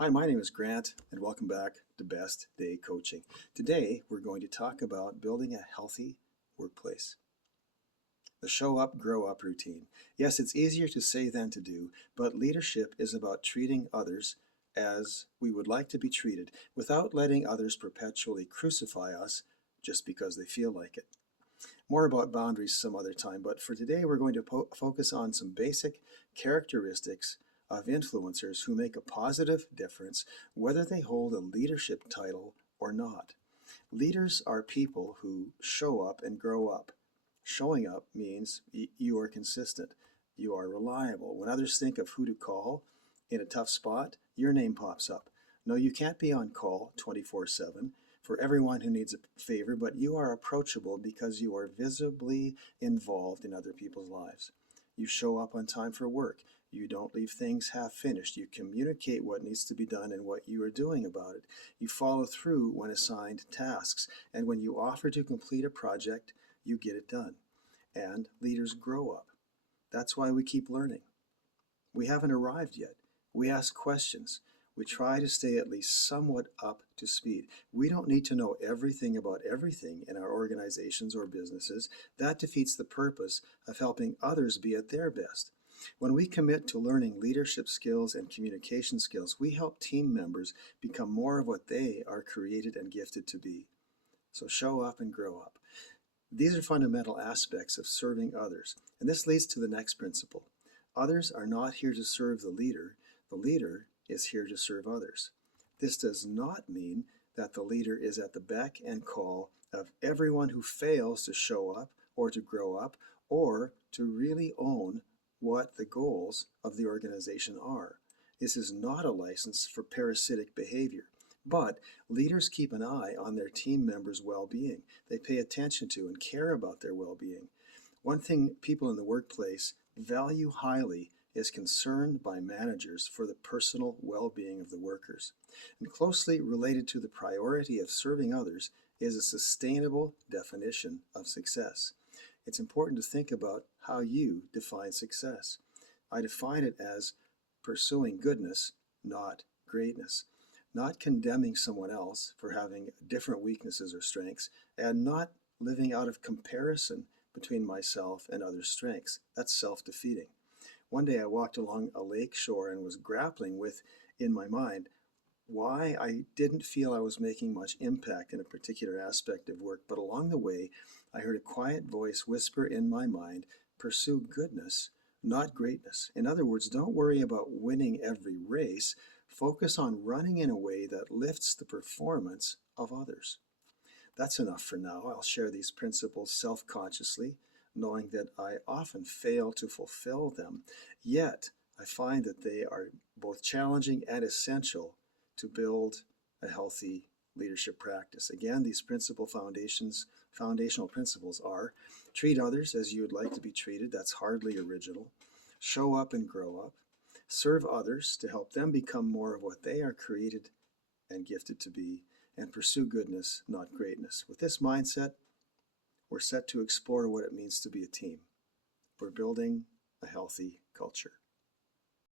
Hi, my name is Grant, and welcome back to Best Day Coaching. Today, we're going to talk about building a healthy workplace. The show up, grow up routine. Yes, it's easier to say than to do, but leadership is about treating others as we would like to be treated without letting others perpetually crucify us just because they feel like it. More about boundaries some other time, but for today, we're going to focus on some basic characteristics of influencers who make a positive difference, whether they hold a leadership title or not. Leaders are people who show up and grow up. Showing up means you are consistent, you are reliable. When others think of who to call in a tough spot, your name pops up. No, you can't be on call 24/7 for everyone who needs a favor, but you are approachable because you are visibly involved in other people's lives. You show up on time for work. You don't leave things half finished. You communicate what needs to be done and what you are doing about it. You follow through when assigned tasks. And when you offer to complete a project, you get it done. And leaders grow up. That's why we keep learning. We haven't arrived yet. We ask questions. We try to stay at least somewhat up to speed. We don't need to know everything about everything in our organizations or businesses. That defeats the purpose of helping others be at their best. When we commit to learning leadership skills and communication skills, we help team members become more of what they are created and gifted to be. So show up and grow up. These are fundamental aspects of serving others. And this leads to the next principle. Others are not here to serve the leader. The leader is here to serve others. This does not mean that the leader is at the beck and call of everyone who fails to show up or to grow up or to really own what the goals of the organization are. This is not a license for parasitic behavior, but leaders keep an eye on their team members' well-being. They pay attention to and care about their well-being. One thing people in the workplace value highly is concern by managers for the personal well-being of the workers. And closely related to the priority of serving others is a sustainable definition of success. It's important to think about how you define success. I define it as pursuing goodness, not greatness, not condemning someone else for having different weaknesses or strengths, and not living out of comparison between myself and others' strengths. That's self-defeating. One day I walked along a lake shore and was grappling with, in my mind, why I didn't feel I was making much impact in a particular aspect of work. But along the way, I heard a quiet voice whisper in my mind, pursue goodness, not greatness. In other words, don't worry about winning every race. Focus on running in a way that lifts the performance of others. That's enough for now. I'll share these principles self-consciously, knowing that I often fail to fulfill them. Yet, I find that they are both challenging and essential to build a healthy leadership practice. Again, these foundational principles are: treat others as you would like to be treated. That's hardly original. Show up and grow up. Serve others to help them become more of what they are created and gifted to be. And pursue goodness, not greatness. With this mindset, we're set to explore what it means to be a team. We're building a healthy culture.